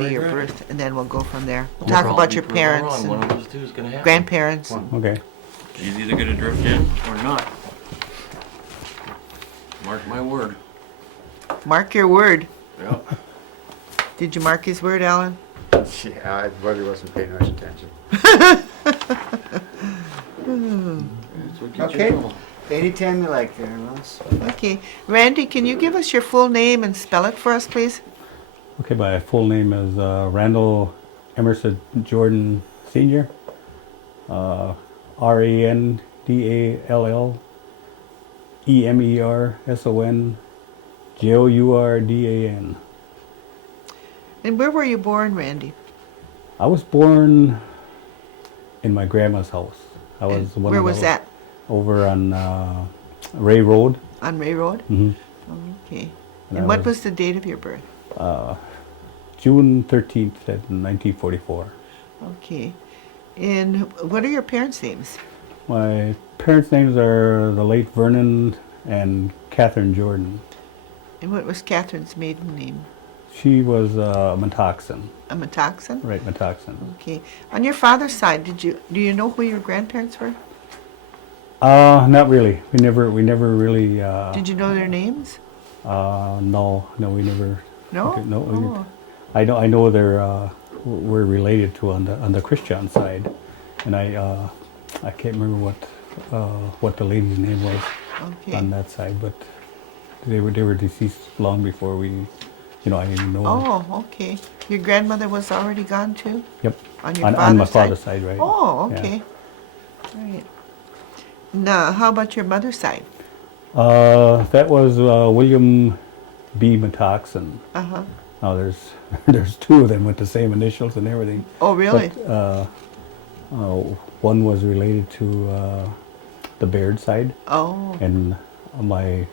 date of your birth, and then we'll go from there. We'll talk about your parents One and of those two is gonna happen. grandparents. Okay. He's either gonna drift in or not. Mark my word. Mark your word. Yep. Did you mark his word, Alan? Yeah, I really wasn't paying much attention. That's what gets you Okay. in trouble. Anytime you like there, Ross. Okay. Randy, can you give us your full name and spell it for us, please? Okay, my full name is Randall Emerson Jourdan Sr. RANDALLEMERSON JOURDAN. And where were you born, Randy? I was born in my grandma's house. I was And where was that? Over on Ray Road. On Ray Road? Mm-hmm. Okay. And And I what was the date of your birth? June 13th, 1944. Okay. And what are your parents' names? My parents' names are the late Vernon and Catherine Jourdan. And what was Catherine's maiden name? She was Metoxen. A Metoxen? Right, Metoxen. Okay. On your father's side, do you know who your grandparents were? Not really. We never really. Did you know their names? No, we never. No? No. Oh. I know they're we're related to on the Christian side, and I can't remember what the lady's name was Okay. on that side, but they were deceased long before we, I didn't know. Oh, okay. Your grandmother was already gone too? Yep. On your On father's my side? father's side, right? Oh, Yeah. okay. Right. Now, how about your mother's side? That was William B. Metoxen. Uh-huh. Now there's two of them with the same initials and everything. Oh, really? But, one was related to the Baird side, Oh. and my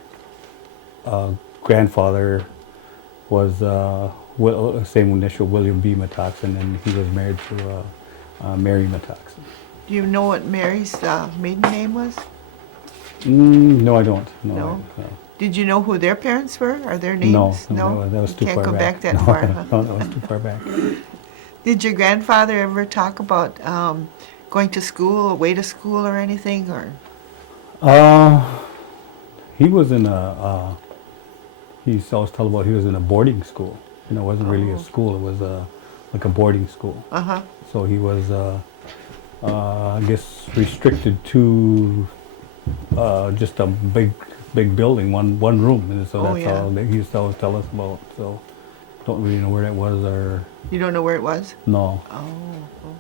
grandfather was same initial, William B. Metoxen, and he was married to Mary Metoxen. Do you know what Mary's maiden name was? No, I don't. No? Did you know who their parents were? Are their names? No, that was You too can't far go back that No, far, huh? No, that was too far back. Did your grandfather ever talk about going to school, away to school or anything? Or He was in a. He used to always tell about he was in a boarding school. It wasn't really a school. It was like a boarding school. Uh-huh. So he was, I guess, restricted to just a big building, one room, and so that's all he used to always tell us about. So don't really know where that was or. You don't know where it was? No. Oh,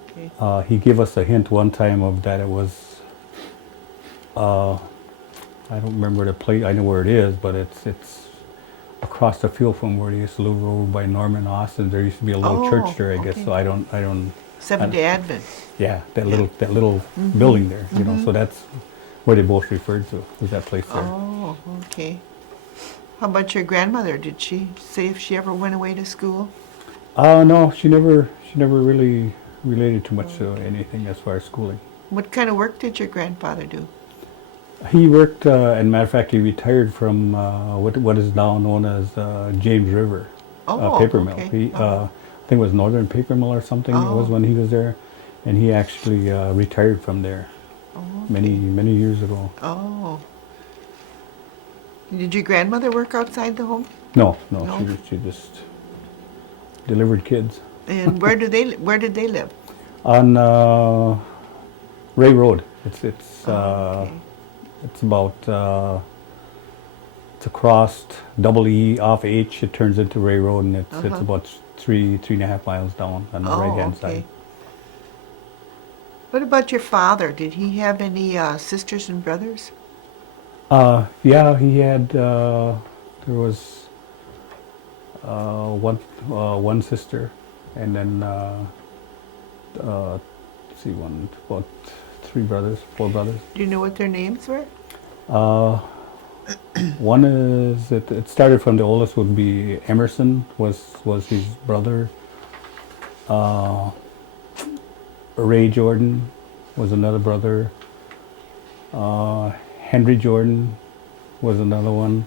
okay. He gave us a hint one time of that it was. I don't remember the place. I know where it is, but it's across the field from where they used to live over by Norman Austin. There used to be a little church there, I guess. Okay. So I don't. Seventh-day Advent. Yeah, that little building there. So that's where they both referred to, was that place there. Oh, okay. How about your grandmother? Did she say if she ever went away to school? No, she never really related too much to anything as far as schooling. What kind of work did your grandfather do? He worked, and matter of fact, he retired from what is now known as James River paper mill. Okay. He, I think it was Northern Paper Mill or something. It was when he was there, and he actually retired from there many years ago. Oh. Did your grandmother work outside the home? No. No? She just delivered kids And where did they live? on Ray Road. It's Okay. it's about it's across double E off H. It turns into Ray Road, and it's about 3.5 miles down on the right hand side. What about your father? Did he have any sisters and brothers? Yeah, he had. There was one sister, and then let's see, about 4 brothers. Do you know what their names were? One is it started from the oldest would be Emerson was his brother. Ray Jourdan was another brother. Henry Jourdan was another one.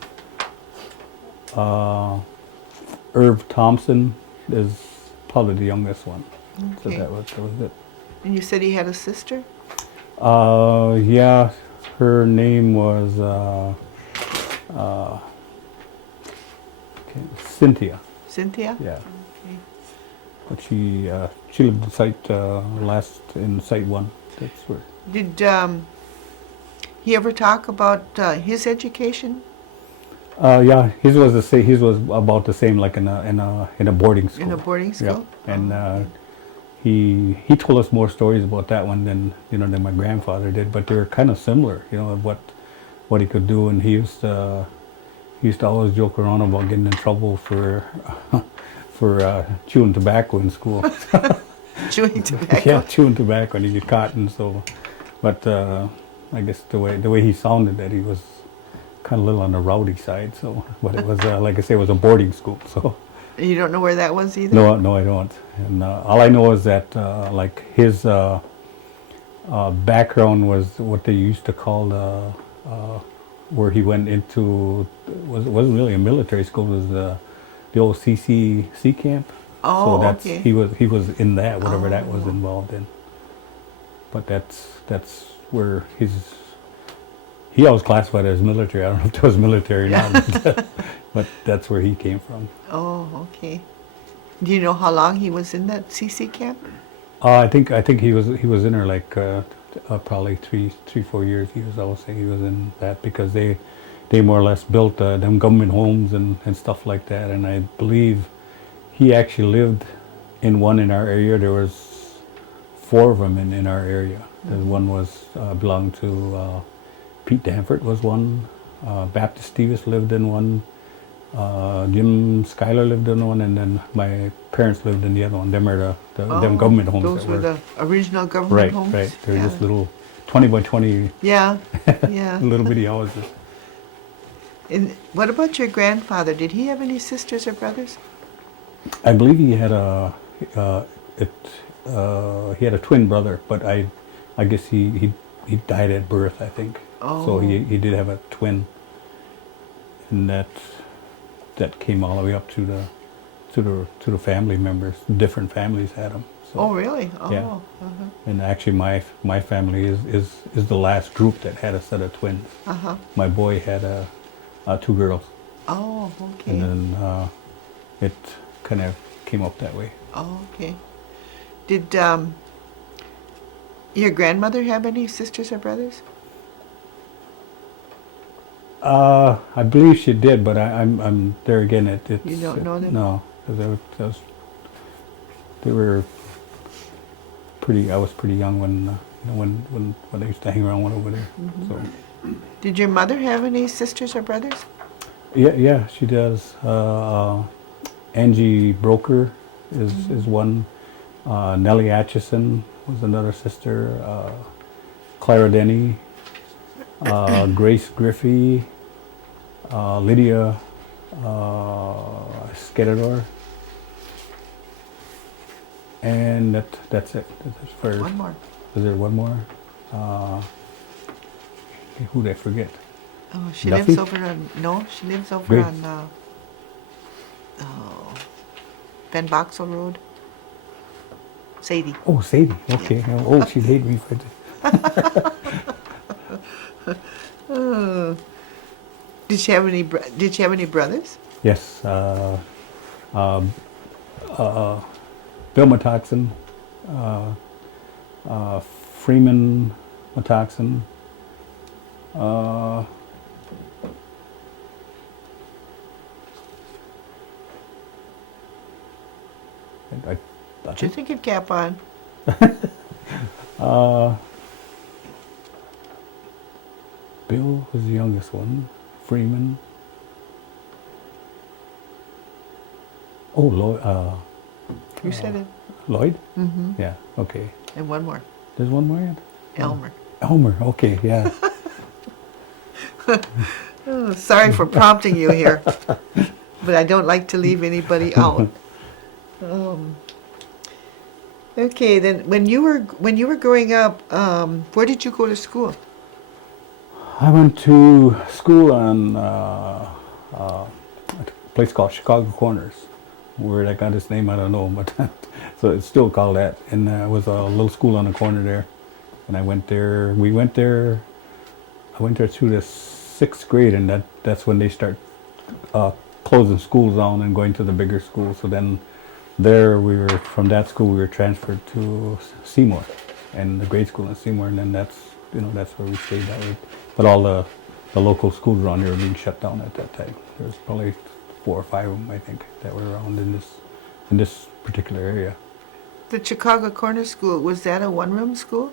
Irv Thompson is probably the youngest one. So Okay. that was it. And you said he had a sister? Yeah, her name was Cynthia. Cynthia? Yeah, Okay. but she lived in site 1. That's where. Did he ever talk about his education Yeah, his was about the same, like in a boarding school. in a boarding Yeah, school? and Oh, okay. he told us more stories about that one than my grandfather did, but they were kind of similar, of what he could do, and he used to always joke around about getting in trouble for for chewing tobacco in school. Chewing tobacco? Yeah, chewing tobacco, and he get caught, and so. But I guess the way he sounded, that he was kind of a little on the rowdy side. So, but it was like I say, it was a boarding school. So. You don't know where that was either? No, I don't. And all I know is that like his background was what they used to call where he went into wasn't really a military school. It was the old CCC camp. Oh, So that's okay. he was in that, whatever that was Oh. involved in. But that's where he always classified as military. I don't know if that was military or not, but that's where he came from. Oh, okay. Do you know how long he was in that CC camp? I think he was in there like probably 3-4 years. He was always saying he was in that because they more or less built them government homes and stuff like that. And I believe he actually lived in one in our area. There was 4 of them in our area. The one was belonged to Pete Danford was one. Baptist Stevens lived in one. Jim Schuyler lived in one, and then my parents lived in the other one. Them are them government homes. Those that were the original government right, homes? right. They're Yeah. just little 20 by 20 Yeah, yeah. little bitty houses. And what about your grandfather? Did he have any sisters or brothers? I believe he had he had a twin brother, but I guess he died at birth, I think. So Oh. he did have a twin, and that came all the way up to the family members. Different families had them. So, Oh, really? Oh, Yeah. uh-huh, and actually my family is the last group that had a set of twins. uh-huh. My boy had 2 girls, Oh, okay. and then it kind of came up that way. Oh, okay. Did your grandmother have any sisters or brothers? I believe she did, but I'm there again. It's You don't know them? No, because they were pretty. I was pretty young when I used to hang around one over there. Mm-hmm. So Did your mother have any sisters or brothers? yeah, she does. Angie Broker is one. Nellie Atchison was another sister. Clara Denny. Grace Griffey, Lydia Skedador, and that's it. That's for, One more. is there one more? Who did I forget? Oh, she Duffy? lives over on, no, she lives over Grace. on, Van Boxel Road. Sadie. Oh, Sadie. Okay. Oh, she'd hate me for that. Did she have any brothers? Yes. Bill Matoxin, Freeman Matoxin, I Put your thinking cap on. Bill was the youngest one. Freeman. Oh, You said it. Lloyd? Mm-hmm. Yeah, okay. And one more. There's one more yet? Elmer. Elmer, okay, yeah. Oh, sorry for prompting you here, but I don't like to leave anybody out. Okay, then when you were growing up, where did you go to school? I went to school on a place called Chicago Corners. Where that got its name, I don't know, but so it's still called that. And it was a little school on the corner there. And I went there. We went there. I went there through the 6th grade, and that's when they start closing schools down and going to the bigger schools. So then there we were, from that school we were transferred to Seymour, and the grade school in Seymour, and then that's where we stayed that way. But all the local schools around here were being shut down at that time. There was probably 4 or 5 of them, I think, that were around in this particular area. The Chicago Corner School, was that a one-room school?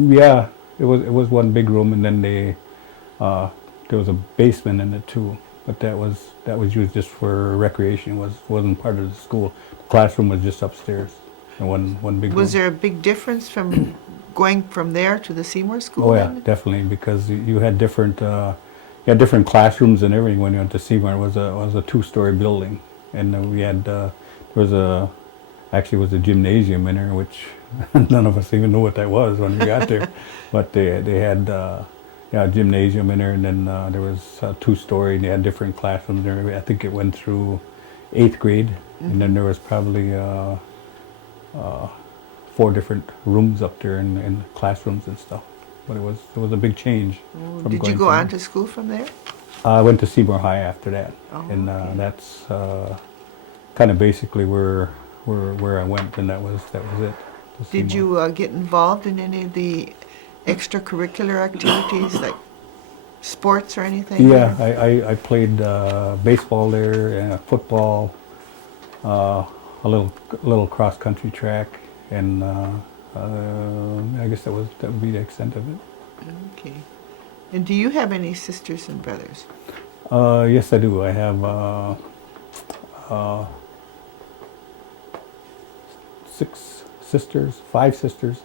Yeah, it was one big room, and then there was a basement in it too. But that was used just for recreation. Wasn't part of the school. The classroom was just upstairs. One big room. Was there a big difference from going from there to the Seymour School? Oh yeah, then? definitely, because you had different classrooms and everything when you went to Seymour. It was a 2-story building, and we had there was a gymnasium in there, which none of us even knew what that was when we got there. But they had a gymnasium in there, and then there was a 2-story. And they had different classrooms there. I think it went through 8th grade, and then there was probably 4 different rooms up there in classrooms and stuff. But it was a big change. Oh, from did you going go from- on to school from there? I went to Seymour High after that, Oh, and okay. that's kind of basically where I went, and that was it. to Did Seymour. you get involved in any of the extracurricular activities like sports or anything? Yeah, I played baseball there, and football, a little cross country track, and I guess that would be the extent of it. Okay. And do you have any sisters and brothers? Yes, I do. I have 6 sisters, 5 sisters.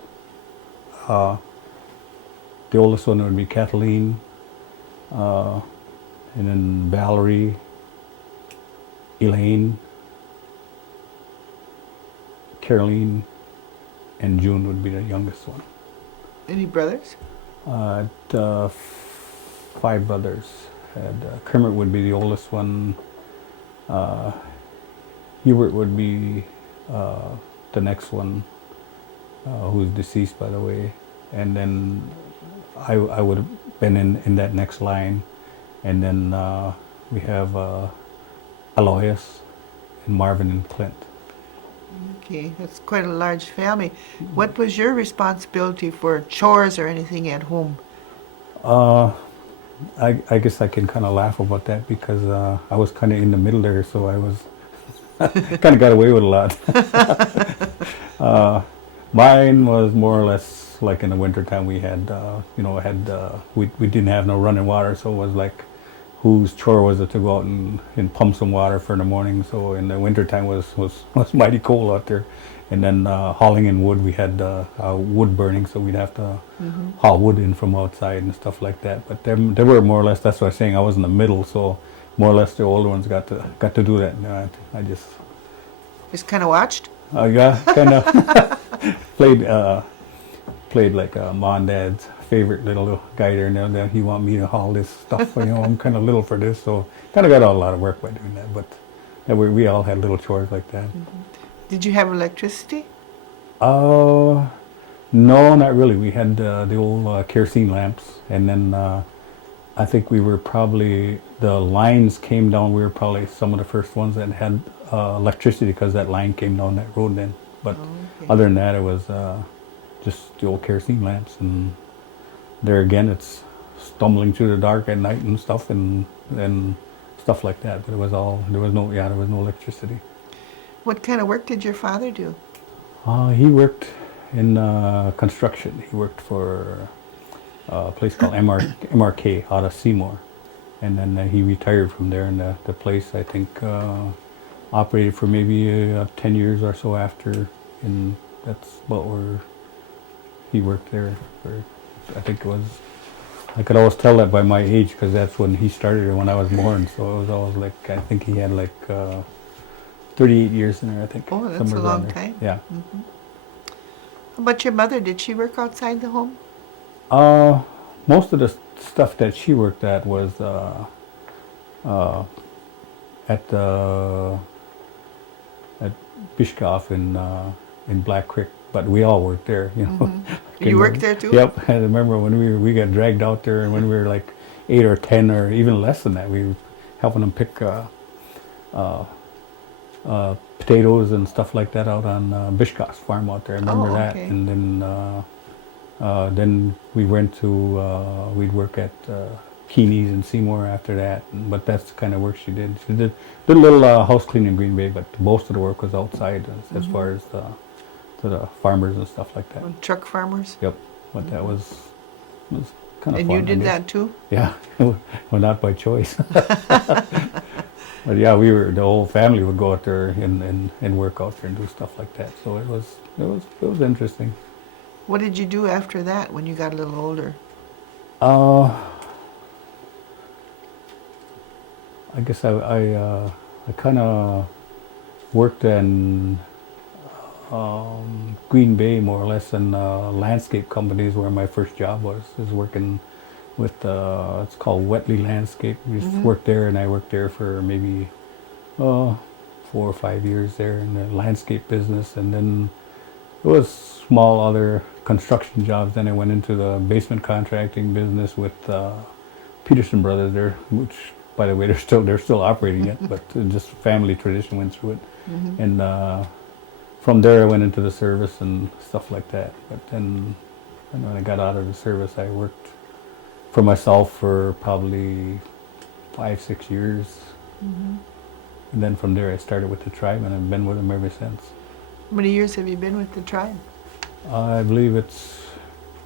The oldest one would be Kathleen, and then Valerie, Elaine, Caroline, and June would be the youngest one. Any brothers? 5 brothers. Kermit would be the oldest one. Hubert would be the next one, who's deceased, by the way. And then I would have been in that next line. And then we have Aloysius and Marvin and Clint. Okay, that's quite a large family. What was your responsibility for chores or anything at home? I guess I can kind of laugh about that because I was kind of in the middle there, so I was kind of got away with a lot. Mine was more or less like in the wintertime we had, we didn't have no running water, so it was like whose chore was it to go out and pump some water for in the morning. So in the wintertime was mighty cold out there. And then hauling in wood, we had wood burning, so we'd have to haul wood in from outside and stuff like that. But they were more or less, that's what I was saying, I was in the middle, so more or less the older ones got to do that. And I just Kind of watched? yeah, kind of played like mom and dad's favorite little guy there. And then he want me to haul this stuff. I'm kind of little for this, so kind of got a lot of work by doing that. But we all had little chores like that. Did you have electricity? No, not really. We had the old kerosene lamps, and then I think we were probably, the lines came down. We were probably some of the first ones that had electricity because that line came down that road then. But other than that, it was just the old kerosene lamps, and there again, it's stumbling through the dark at night and stuff, and stuff like that. But it was all, there was no electricity. What kind of work did your father do? He worked in construction. He worked for a place called MRK out of Seymour. And then he retired from there, and the place, I think, operated for maybe 10 years or so after. And that's about where he worked there. I think it was, I could always tell that by my age because that's when he started or when I was born. So it was always like, I think he had like 38 years in there, I think. Oh, that's somewhere a around long there. time. Yeah. How about your mother? Did she work outside the home? Most of the stuff that she worked at was at Bishkoff in Black Creek, but we all worked there, you know. You worked there too? Yep. I remember when we got dragged out there, and when we were like 8 or 10 or even less than that, we were helping them pick potatoes and stuff like that out on Bishkoff's farm out there. I remember that. Okay. And then we went to we'd work at Keeney's in Seymour after that. But that's the kind of work she did. She did a little house cleaning in Green Bay, but most of the work was outside as far as to the farmers and stuff like that. Truck farmers? Yep. But that was kind of And fun. you did I guess. that too? Yeah. Well, not by choice. But yeah, the whole family would go out there and work out there and do stuff like that. So it was interesting. What did you do after that when you got a little older? I guess I kind of worked in Green Bay more or less in landscape companies where my first job was working with it's called Wetley Landscape. We worked there, and I worked there for maybe 4 or 5 years there in the landscape business, and then it was small other construction jobs. Then I went into the basement contracting business with Peterson Brothers there, which, by the way, they're still operating it, but just family tradition went through it. And from there I went into the service and stuff like that. But then when I got out of the service, I worked for myself for probably 5-6 years. And then from there I started with the tribe, and I've been with them ever since. How many years have you been with the tribe? I believe it's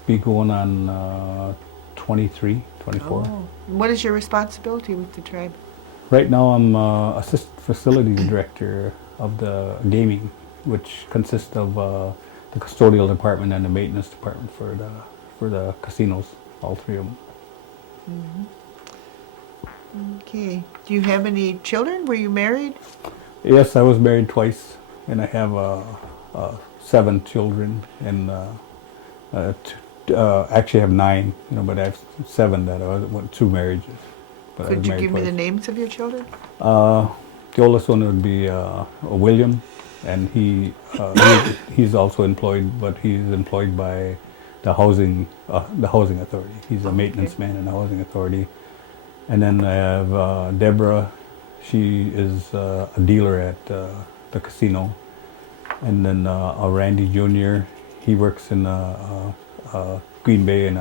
be going on 23, 24. Oh. What is your responsibility with the tribe? Right now I'm assistant facilities director of the gaming, which consists of the custodial department and the maintenance department for the casinos, all three of them. Okay. Do you have any children? Were you married? Yes, I was married twice, and I have 7 children, and actually I have 9, but I have 7 that I went 2 marriages. But I Could was you married give me the twice. names of your children? The oldest one would be William, and he's also employed, but he's employed by the housing authority. He's a maintenance man in the housing authority. And then I have Deborah. She is a dealer at the casino. And then Randy Jr. He works in Green Bay in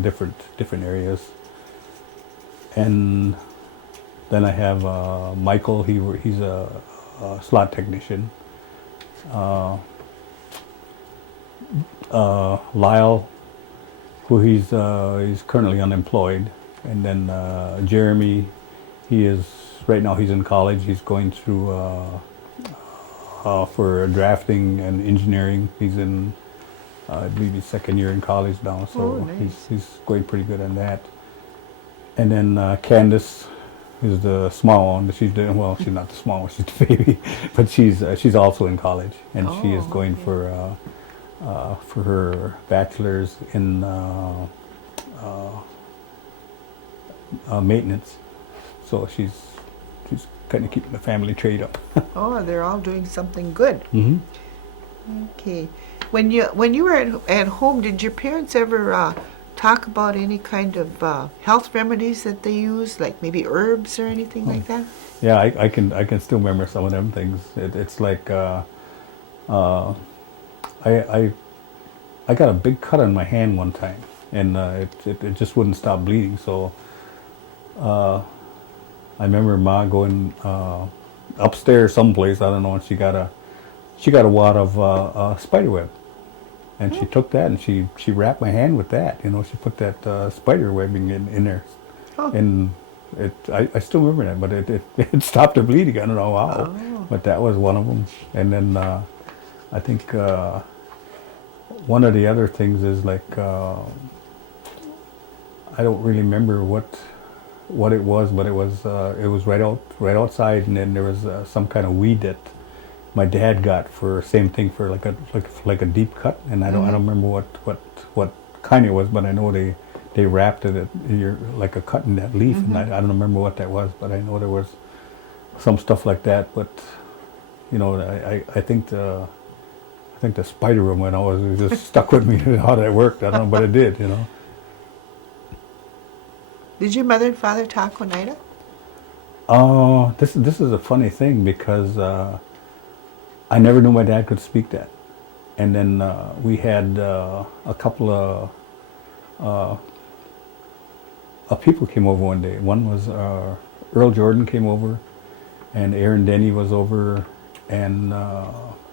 different areas. And then I have Michael. He's a slot technician. Lyle, who he's currently unemployed, and then Jeremy, right now he's in college. He's going through for drafting and engineering. He's in I believe his 2nd year in college now, so nice. he's going pretty good on that. And then Candace is the small one. She's not the small one. She's the baby, but she's also in college, and she is going for her bachelor's in maintenance. So she's kind of keeping the family trade up. Oh, they're all doing something good. Mm-hmm. Okay. When you were at home, did your parents ever talk about any kind of health remedies that they use, like maybe herbs or anything like that? Yeah, I can still remember some of them things. It's like I got a big cut on my hand one time, and it just wouldn't stop bleeding. So I remember Ma going upstairs someplace, I don't know, and she got a wad of spider web, and she took that and she wrapped my hand with that. She put that spider webbing in there, and I still remember that, but it stopped the bleeding. I don't know how, but that was one of them. And then I think one of the other things is like I don't really remember what it was, but it was right outside, and then there was some kind of weed that my dad got for same thing, for like a deep cut, and I don't remember what kind it was, but I know they wrapped it like a cut in that leaf, and I don't remember what that was, but I know there was some stuff like that. But you know, I think the spider room when I was just stuck with me how that worked. I don't know, but it did. You know. Did your mother and father talk Oneida? This is a funny thing because I never knew my dad could speak that, and then we had a couple of people came over one day. One was Earl Jourdan came over, and Aaron Denny was over, and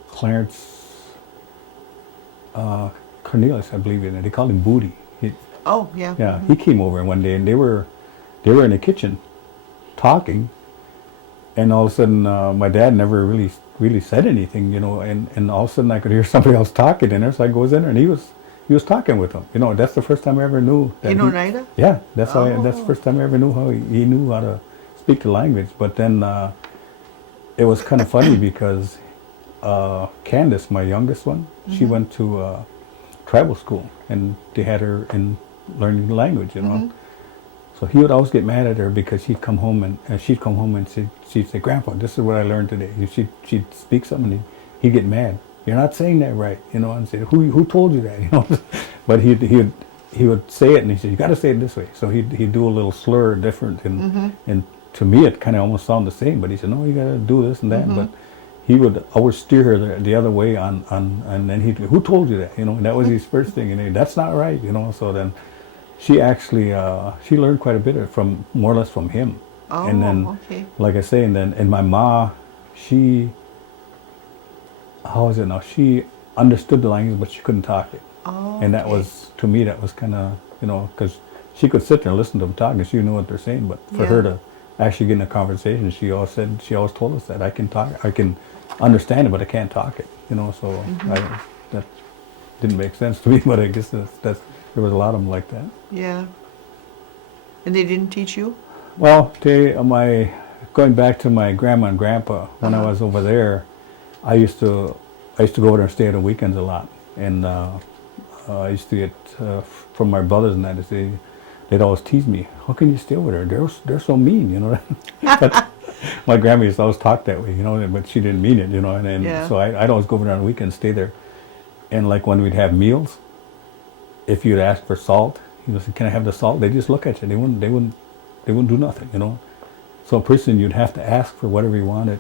Clarence Cornelius, I believe in it. They called him Booty. Oh, yeah. Yeah, he came over one day, and they were in the kitchen talking, and all of a sudden my dad never really said anything, you know, and all of a sudden I could hear somebody else talking in there, so I goes in there and he was talking with them. You know, that's the first time I ever knew that. In Oneida? Yeah, that's the first time I ever knew how he knew how to speak the language. But then it was kind of funny because Candace, my youngest one, she went to tribal school, and they had her in learning the language, you know. So he would always get mad at her because she'd come home and she'd say, "Grandpa, this is what I learned today." She'd speak something, and he'd get mad. "You're not saying that right," you know, and say, "Who told you that?" You know. But he would say it, and he said, "You got to say it this way." So he'd do a little slur different, and to me it kind of almost sounded the same. But he said, "No, you got to do this and that." But he would always steer her the other way on, and then "Who told you that?" You know, and that was his first thing, and that's not right, you know. So then she actually she learned quite a bit from more or less from him. Oh, and then, okay. like I say, and my ma, how is it now? She understood the language, but she couldn't talk it. Oh, And that was, to me, that was kind of, you know, because she could sit there and listen to them talk, and she knew what they're saying. But for her to actually get in a conversation, she always told us that I can understand it, but I can't talk it. You know, so that didn't make sense to me. But I guess that's there was a lot of them like that. Yeah. And they didn't teach you? Well, going back to my grandma and grandpa, when I was over there, I used to go over there and stay on the weekends a lot, and I used to get from my brothers and that they'd always tease me, "How can you stay over there? They're so mean," you know. But my grandma used to always talk that way, you know, but she didn't mean it, you know. And so I'd always go over there on the weekends, stay there, and like when we'd have meals, if you'd ask for salt, you know, say, "Can I have the salt?" They just look at you. They wouldn't do nothing, you know. So pretty soon you'd have to ask for whatever you wanted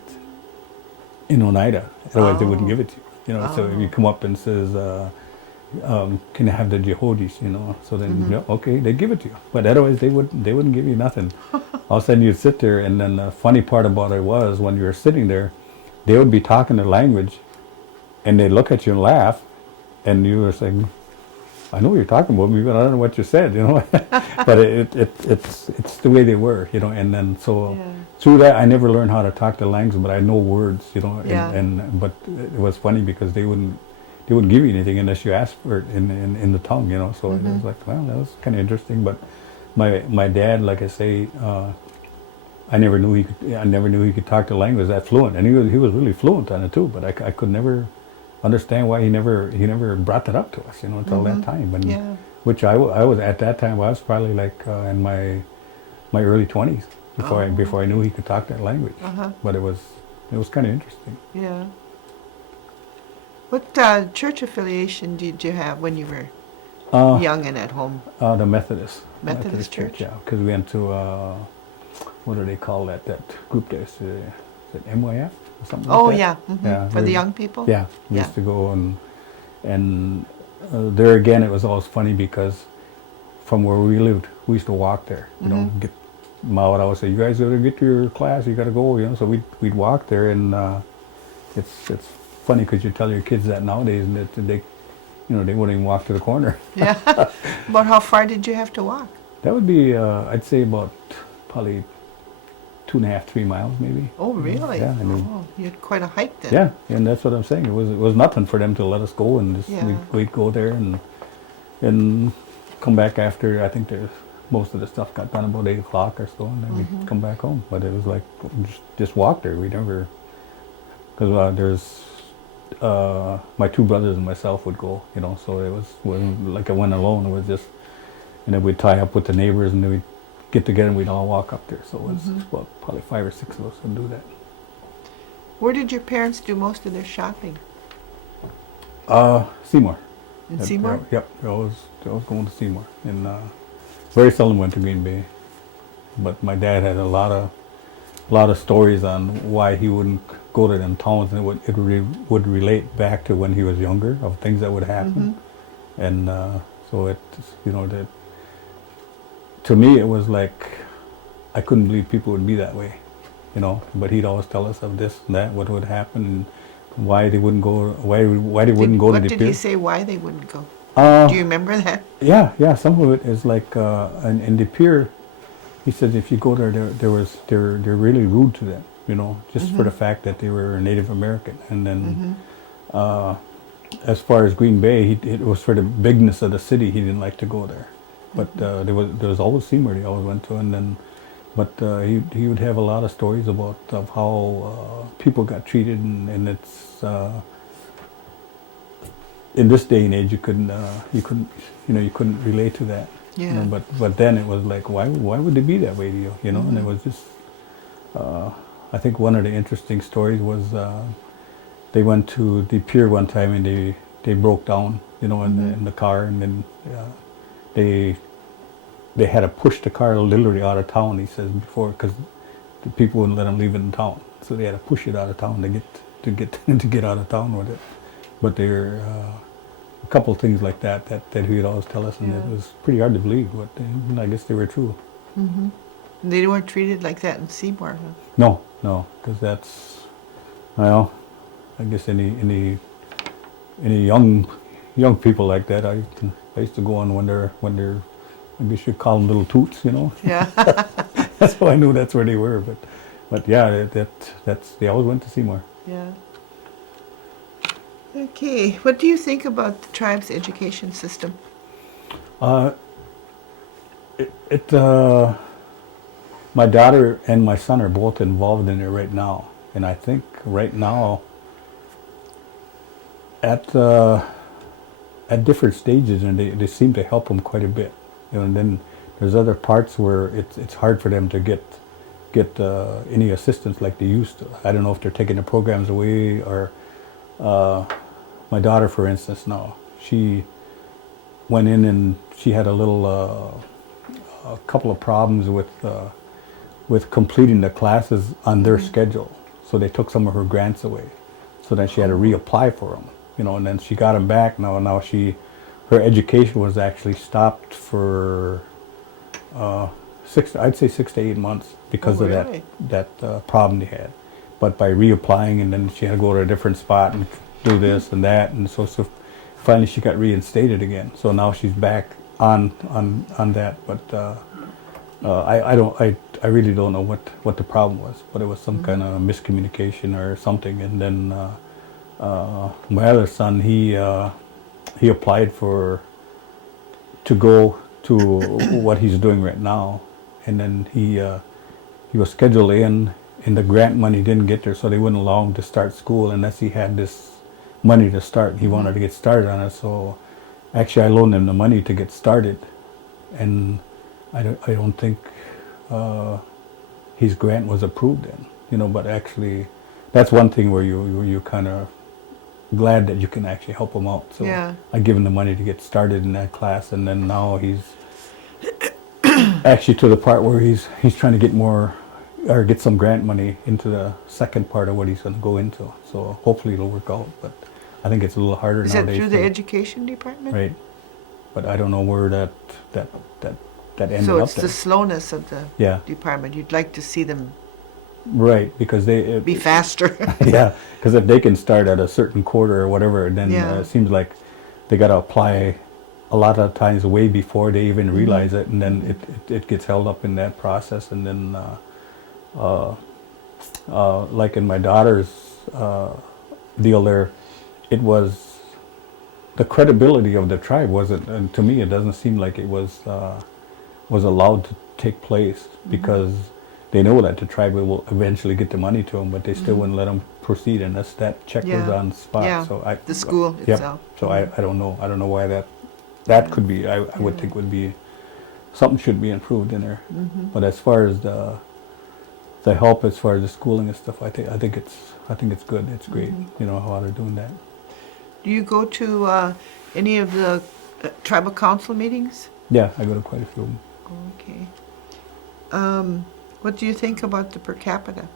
in Oneida, otherwise they wouldn't give it to you. You know, so if you come up and says, "Can I have the Jehodis?" You know, so then okay, they'd give it to you. But otherwise they wouldn't give you nothing. All of a sudden you'd sit there, and then the funny part about it was when you were sitting there, they would be talking their language, and they'd look at you and laugh, and you were saying, "I know what you're talking about me, but I don't know what you said," you know. But it's the way they were, you know. And then so through that, I never learned how to talk the language, but I know words, you know. But it was funny because they wouldn't give you anything unless you asked for it in the tongue, you know. So it was like, well, that was kind of interesting. But my dad, like I say, I never knew he could talk the language that fluent, and he was really fluent on it too. But I could never understand why he never brought that up to us, you know, until that time. And which I was at that time. I was probably like in my early 20s before I knew he could talk that language. But it was kind of interesting. Yeah. What church affiliation did you have when you were young and at home? The Methodist Church. Yeah, because we went to what do they call that group there? Is it MYF or something? Oh like that? yeah, for the young people. Yeah, we used to go and there again, it was always funny because from where we lived, we used to walk there. You know, Ma would always say, "You guys got to get to your class. You got to go." You know, so we'd walk there, and it's funny because you tell your kids that nowadays, and that they, you know, they wouldn't even walk to the corner. Yeah. But how far did you have to walk? That would be, I'd say about probably 2.5, 3 miles maybe. Oh, really? Yeah, I mean, you had quite a hike then. Yeah, and that's what I'm saying. It was nothing for them to let us go, and just we'd go there and come back after. I think most of the stuff got done about 8 o'clock or so, and then we'd come back home. But it was like just walk there. We never, because there's my 2 brothers and myself would go. You know, so wasn't like I went alone. It was just, and then we'd tie up with the neighbors, and then we'd get together and we'd all walk up there. So it was well, probably 5 or 6 of us would do that. Where did your parents do most of their shopping? Seymour. In Seymour? Yep, I was going to Seymour, and very seldom went to Green Bay. But my dad had a lot of stories on why he wouldn't go to them towns, and would relate back to when he was younger of things that would happen, and so it, you know, that to me it was like I couldn't believe people would be that way, you know. But he'd always tell us of this and that, what would happen, and why they wouldn't go, why they wouldn't go to the What did he say why they wouldn't go? Do you remember that? Yeah, some of it is like in the pier. He says if you go there, they're really rude to them, you know, just for the fact that they were Native American. And then as far as Green Bay, it was for the bigness of the city. He didn't like to go there, but there was always Seymour he always went to, and then. But he would have a lot of stories about of how people got treated, and it's in this day and age you couldn't relate to that. Yeah. You know, but then it was like why would they be that way to you? You know, and it was just I think one of the interesting stories was they went to the pier one time and they broke down, you know, in the car, and then they had to push the car literally out of town, he says, before, because the people wouldn't let them leave it in town. So they had to push it out of town to get out of town with it. But there were a couple of things like that he'd always tell us, and it was pretty hard to believe, but I guess they were true. They weren't treated like that in Seymour, huh? No, because that's, well, I guess any young people like that, I used to go on when they're I guess you call them little toots, you know. Yeah. That's how I knew that's where they were. But yeah, that's they always went to Seymour. Yeah. Okay, what do you think about the tribe's education system? My daughter and my son are both involved in it right now, and I think right now at different stages, and they seem to help them quite a bit. You know, and then there's other parts where it's hard for them to get any assistance like they used to. I don't know if they're taking the programs away, or my daughter, for instance, now she went in and she had a couple of problems with completing the classes on their schedule, so they took some of her grants away. So then she had to reapply for them, you know, and then she got them back. Now her education was actually stopped for 6 to 8 months because of that problem they had. But by reapplying, and then she had to go to a different spot and do this and that, and so finally she got reinstated again. So now she's back on that. But I really don't know what the problem was. But it was some kind of miscommunication or something. And then my other son, he applied to go to what he's doing right now, and then he was scheduled in, and the grant money didn't get there, so they wouldn't allow him to start school unless he had this money to start. He wanted to get started on it, so actually I loaned him the money to get started, and I don't think his grant was approved then, you know. But actually, that's one thing where you kind of glad that you can actually help him out. So I give him the money to get started in that class, and then now he's actually to the part where he's trying to get more, or get some grant money into the second part of what he's going to go into. So hopefully it'll work out, but I think it's a little harder nowadays. Is that through the education department? Right, but I don't know where that ended so up. it's the slowness of the department. You'd like to see them because they be faster. Yeah, because if they can start at a certain quarter or whatever, then it seems like they got to apply a lot of times way before they even realize it, and then it gets held up in that process. And then like in my daughter's deal there, it was the credibility of the tribe wasn't, and to me it doesn't seem like it was allowed to take place, because they know that the tribe will eventually get the money to them, but they still wouldn't let them proceed unless that check was on spot. Yeah. So The school itself. So I don't know why that could be. I would think would be something should be improved in there. But as far as the help, as far as the schooling and stuff, I think it's good. It's great. You know how they're doing that. Do you go to any of the tribal council meetings? Yeah, I go to quite a few of them. Okay. What do you think about the per capita?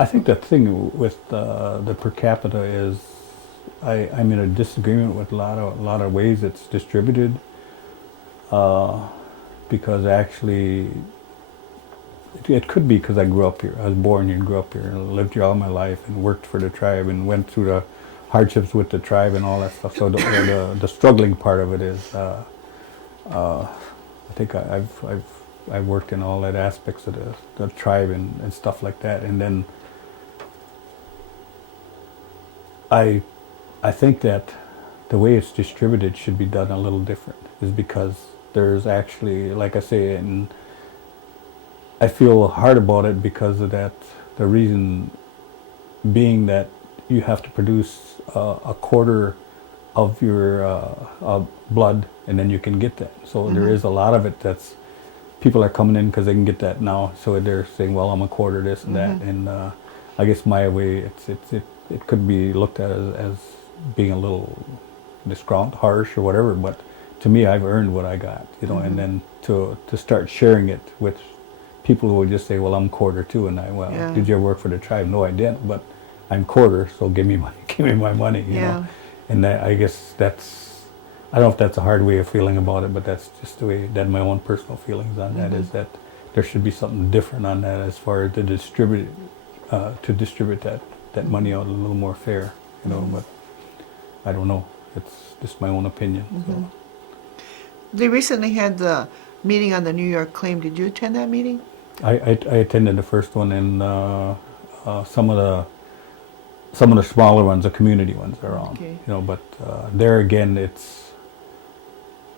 I think the thing with the per capita is I'm in a disagreement with a lot of ways it's distributed, because actually it could be because I grew up here. I was born here and grew up here and lived here all my life and worked for the tribe and went through the hardships with the tribe and all that stuff. So the struggling part of it is, I think I've worked in all that aspects of the tribe and stuff like that. And then I think that the way it's distributed should be done a little different, is because there's actually, like I say, and I feel hard about it because of that. The reason being that you have to produce a quarter of your blood, and then you can get that. So there is a lot of it that's people are coming in because they can get that now. So they're saying, "Well, I'm a quarter this and that." And I guess my way, it could be looked at as being a little discount, harsh, or whatever. But to me, I've earned what I got, you know. And then to start sharing it with people who would just say, "Well, I'm quarter too," and did you ever work for the tribe? No, I didn't, but I'm quarter, so give me my money, you know. And that, I guess I don't know if that's a hard way of feeling about it, but that's just the way that my own personal feelings on that is that there should be something different on that as far as to distribute that money out a little more fair, you know. But I don't know. It's just my own opinion. So. They recently had the meeting on the New York claim. Did you attend that meeting? I attended the first one, and some of the smaller ones, the community ones, are on. Okay. You know, but there again,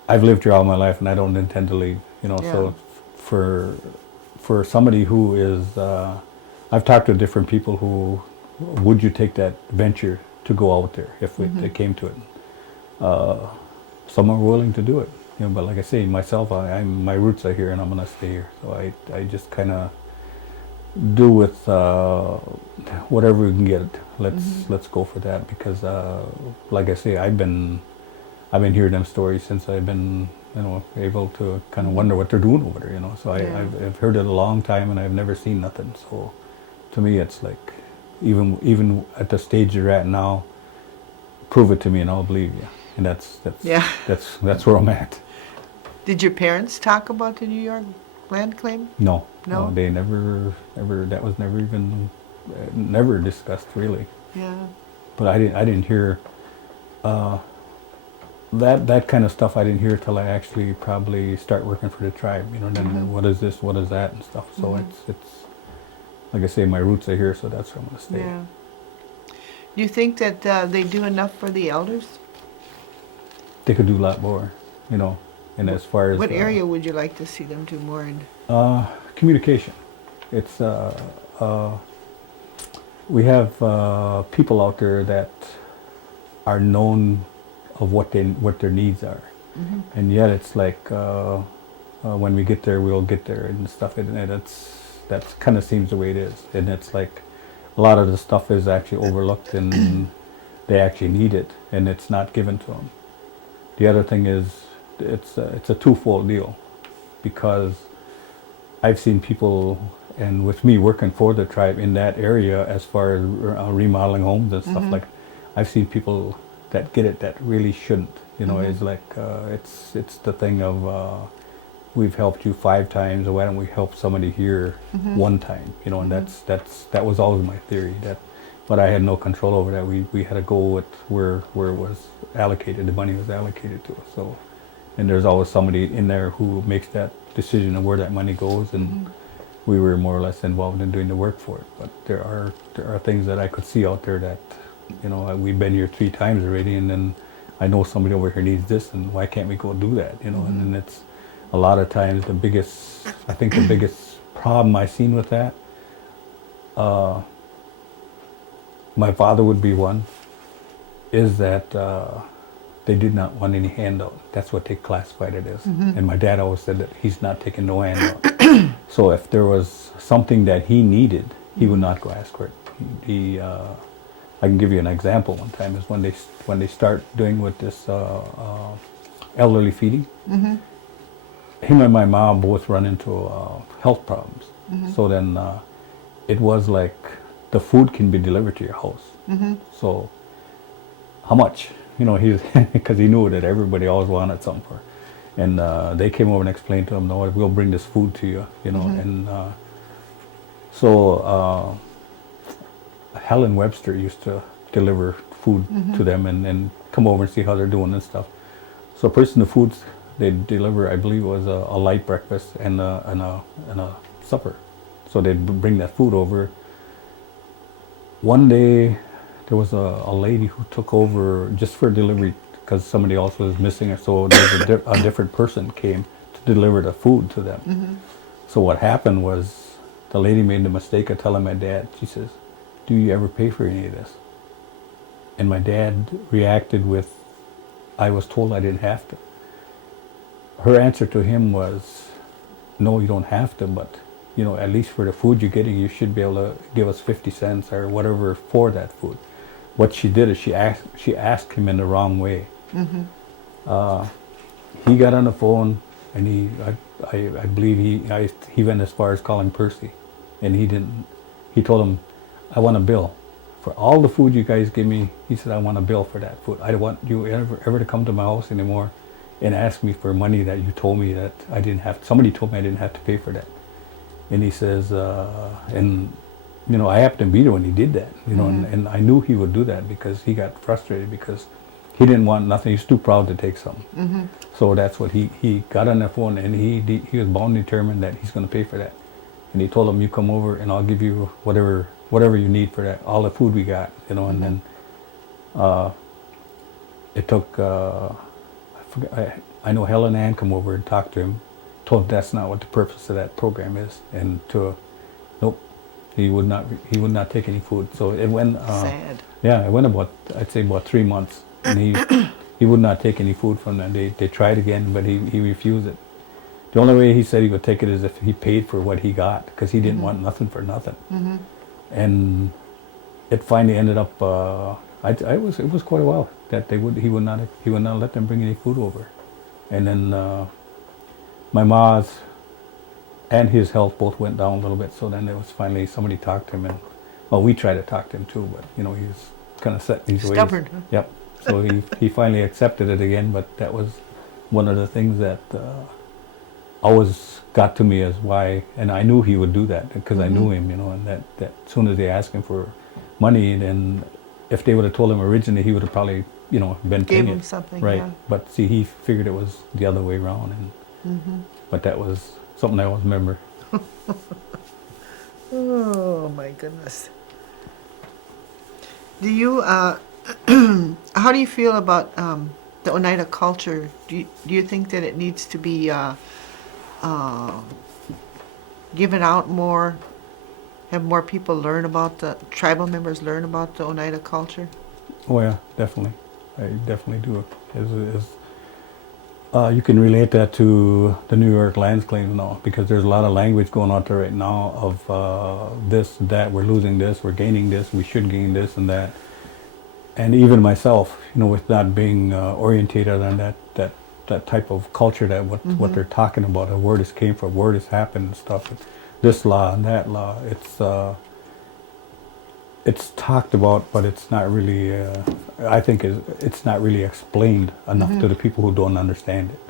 I've lived here all my life, and I don't intend to leave. You know, so for somebody who is, I've talked to different people who, would you take that venture to go out there if it came to it? Some are willing to do it. You know, but like I say, myself, my roots are here, and I'm gonna stay here. So I just kind of do with whatever we can get. Let's go for that, because like I say, I've been hearing them stories since I've been, you know, able to kind of wonder what they're doing over there. You know, so I've heard it a long time, and I've never seen nothing. So to me, it's like even at the stage you're at now, prove it to me, and I'll believe you. And that's where I'm at. Did your parents talk about the New York land claim? No, No? they never that was never even never discussed really. Yeah. But I didn't hear that kind of stuff. I didn't hear till I actually probably start working for the tribe. You know, then what is this, what is that, and stuff. So it's like I say, my roots are here, so that's where I'm gonna stay. Yeah. Do you think that they do enough for the elders? They could do a lot more, you know. And as far as What area would you like to see them do more in? communication, it's we have people out there that are known of what their needs are, and yet it's like when we get there, we'll get there and stuff, and that's kind of seems the way it is, and it's like a lot of the stuff is actually overlooked, and they actually need it, and it's not given to them. The other thing is, it's a twofold deal, because I've seen people, and with me working for the tribe in that area, as far as remodeling homes and stuff like, I've seen people that get it that really shouldn't. You know, it's like it's the thing of we've helped you 5 times, or why don't we help somebody here 1 time? You know, and that was always my theory. But I had no control over that. We had to go with where it was allocated. The money was allocated to us. So, and there's always somebody in there who makes that decision of where that money goes, and we were more or less involved in doing the work for it. But there are things that I could see out there that, you know, we've been here 3 times already, and then I know somebody over here needs this, and why can't we go do that? You know, and then it's a lot of times the biggest problem I've seen with that. My father would be one, is that they did not want any handout. That's what they classified it as. And my dad always said that he's not taking no handout. So if there was something that he needed, he would not go ask for it. I can give you an example. One time is when they start doing with this elderly feeding. Him and my mom both run into health problems. So then it was like the food can be delivered to your house. So how much? You know, because he knew that everybody always wanted something for. And they came over and explained to him, no, we'll bring this food to you, you know. And so Helen Webster used to deliver food to them and come over and see how they're doing and stuff. So the foods they deliver, I believe, was a light breakfast and a supper. So they'd bring that food over. One day, there was a lady who took over just for delivery because somebody else was missing it. So there was a different person came to deliver the food to them. So what happened was the lady made the mistake of telling my dad, she says, do you ever pay for any of this? And my dad reacted with, I was told I didn't have to. Her answer to him was, no, you don't have to, but you know, at least for the food you're getting, you should be able to give us 50 cents or whatever for that food. What she did is she asked him in the wrong way. He got on the phone and I believe he went as far as calling Percy, and he told him, I want a bill for all the food you guys give me. He said, I want a bill for that food. I don't want you ever to come to my house anymore and ask me for money that you told me that I didn't have. Somebody told me I didn't have to pay for that. And he says, and you know, I happened to be there when he did that, you know, and I knew he would do that because he got frustrated because he didn't want nothing. He's too proud to take something. So that's what he got on the phone, and he was bound and determined that he's going to pay for that. And he told him, you come over and I'll give you whatever you need for that, all the food we got, you know. And then it took, I know Helen Ann come over and talked to him, told him that's not what the purpose of that program is, and nope, he would not take any food. So it went, Sad. yeah, it went I'd say about 3 months, and he would not take any food from them. They tried again, but he refused it. The only way he said he would take it is if he paid for what he got, because he didn't want nothing for nothing. And it finally ended up. It was quite a while that he would not let them bring any food over, and then my ma's and his health both went down a little bit. So then there was finally somebody talked to him, and well, we tried to talk to him too, but you know, he was kind of set in his ways. Stubborn, huh? Yep. So he finally accepted it again, but that was one of the things that always got to me as why, and I knew he would do that because I knew him, you know, and that as soon as they asked him for money, then if they would have told him originally, he would have probably, you know, been paying Gave him it. something, right? yeah. But see, he figured it was the other way around, and but that was something I always remember. Oh my goodness. Do you how do you feel about the Oneida culture? Do you think that it needs to be given out more? Have more people learn about tribal members learn about the Oneida culture? Oh yeah, definitely. I definitely do. You can relate that to the New York lands claims now, because there's a lot of language going on there right now of this, that, we're losing this, we're gaining this, we should gain this and that. And even myself, you know, with not being orientated on that type of culture, that what they're talking about, where this came from, where this happened and stuff, this law and that law, it's talked about, but it's not really, I think it's not really explained enough to the people who don't understand it.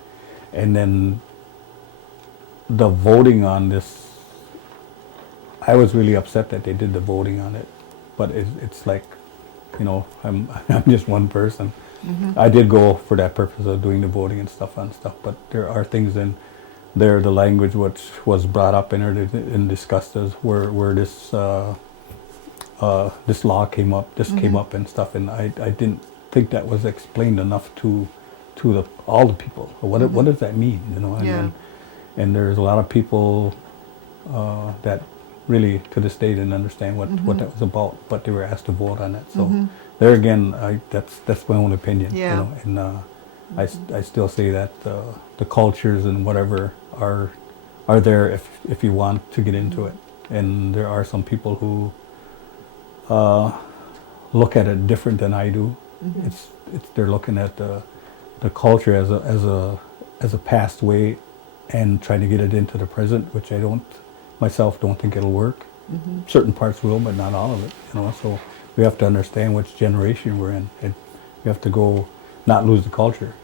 And then the voting on this, I was really upset that they did the voting on it, but it's like, you know, I'm just one person. I did go for that purpose of doing the voting and stuff, but there are things in there, the language which was brought up in it and discussed as where this this law came up, came up and stuff, and I didn't think that was explained enough to all the people. What does that mean, you know? And, Yeah. and there's a lot of people that really to this day didn't understand what that was about, but they were asked to vote on it. So there again, that's my own opinion. Yeah. You know, and I still say that the cultures and whatever are there if you want to get into it, and there are some people who look at it different than I do. It's they're looking at the culture as a past way and trying to get it into the present, which I don't think it'll work. Certain parts will, but not all of it. You know, so we have to understand which generation we're in, and we have to go not lose the culture.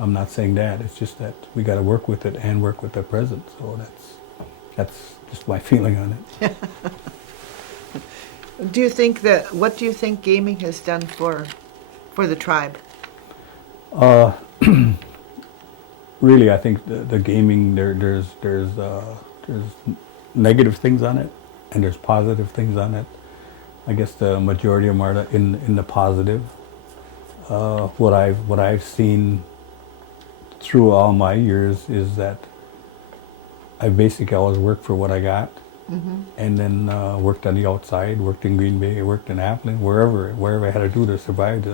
I'm not saying that. It's just that we got to work with it and work with the present. So that's just my feeling on it. What do you think gaming has done for the tribe? Really, I think the gaming there's negative things on it, and there's positive things on it. I guess the majority of them are in the positive. What I've seen through all my years is that I basically always worked for what I got, and then worked on the outside, worked in Green Bay, worked in Appling, wherever I had to do to survive,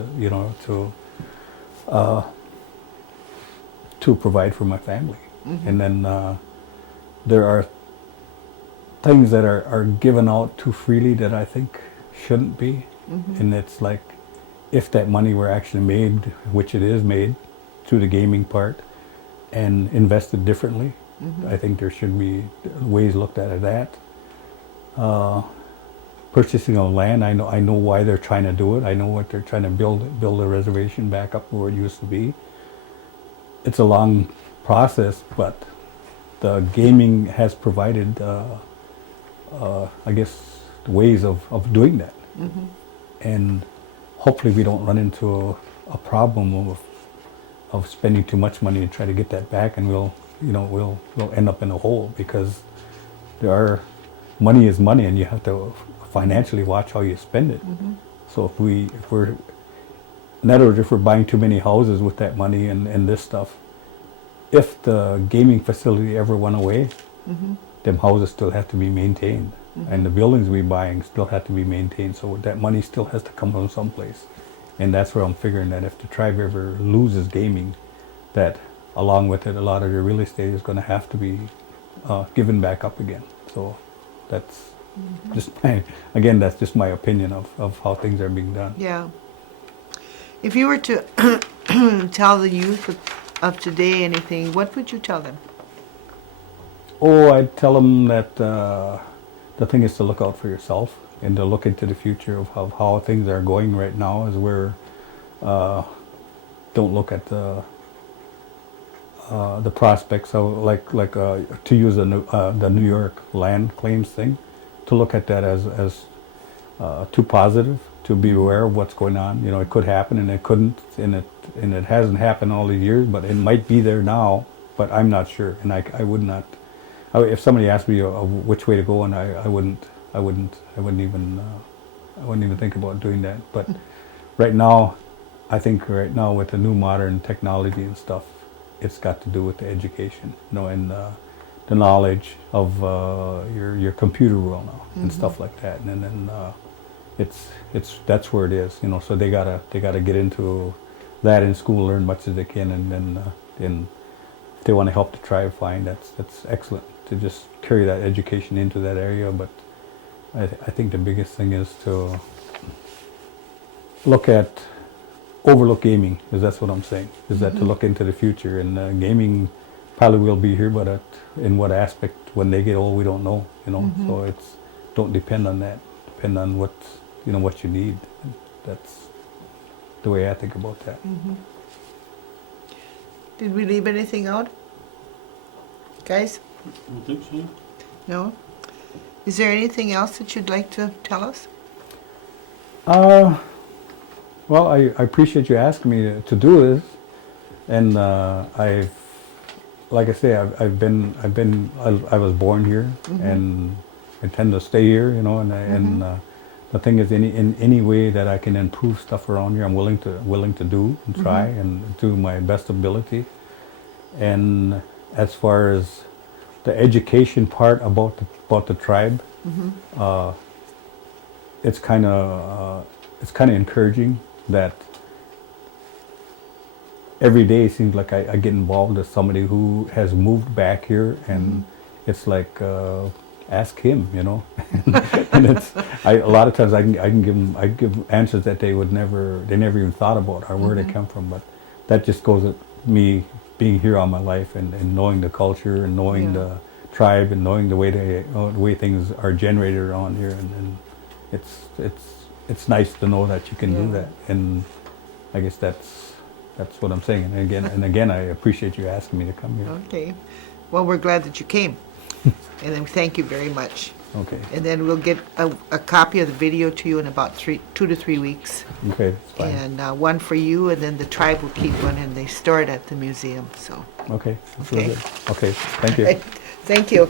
to provide for my family. And then there are things that are given out too freely that I think shouldn't be. And it's like, if that money were actually made, which it is made through the gaming part, and invested differently, I think there should be ways looked at that. Purchasing of land, I know why they're trying to do it. I know what they're trying to build a reservation back up where it used to be. It's a long process, but the gaming has provided, I guess, ways of doing that. And hopefully we don't run into a problem of spending too much money to try to get that back, and we'll end up in a hole, because money is money, and you have to financially watch how you spend it. So if we're in other words, if we're buying too many houses with that money and this stuff, if the gaming facility ever went away, them houses still have to be maintained, and the buildings we're buying still have to be maintained. So that money still has to come from someplace, and that's where I'm figuring that if the tribe ever loses gaming, that along with it, a lot of the real estate is going to have to be given back up again. So that's that's just my opinion of how things are being done. Yeah. If you were to tell the youth of today anything, what would you tell them? Oh, I'd tell them that the thing is to look out for yourself and to look into the future of how things are going right now, as we're don't look at the prospects of to use the New York land claims thing, to look at that as too positive, to be aware of what's going on. You know, it could happen and it couldn't, and it hasn't happened all these years, but it might be there now, but I'm not sure, and I would not. If somebody asked me which way to go, and I wouldn't even think about doing that. But right now, I think with the new modern technology and stuff, it's got to do with the education, and the knowledge of your computer world now and stuff like that, and then that's where it is, So they gotta get into that in school, learn much as they can, and then if they want to help the tribe, fine. That's excellent to just carry that education into that area. But I think the biggest thing is to overlook gaming, because that's what I'm saying. Is that to look into the future, and gaming probably will be here, but in what aspect when they get old, we don't know. So don't depend on that. Depend on what you need. That's the way I think about that. Did we leave anything out, guys? I don't think so. No? Is there anything else that you'd like to tell us? Well, I appreciate you asking me to do this, and I was born here, and I tend to stay here, and the thing is, in any way that I can improve stuff around here, I'm willing to do and try and do my best ability. And as far as the education part about the tribe, it's kind of encouraging that every day it seems like I get involved with somebody who has moved back here, and it's like ask him, you know. And it's a lot of times I can give answers that they never even thought about or where they come from, but that just goes with me being here all my life and knowing the culture and knowing the tribe and knowing the way things are generated around here, and it's nice to know that you can do that, and I guess that's what I'm saying. And again, I appreciate you asking me to come here. Okay. Well, we're glad that you came. And then thank you very much. Okay. And then we'll get a copy of the video to you in about 2 to 3 weeks. Okay, that's fine. And one for you, and then the tribe will keep one, and they store it at the museum. So. Okay, that's Okay. really good. Okay, thank you. Thank you.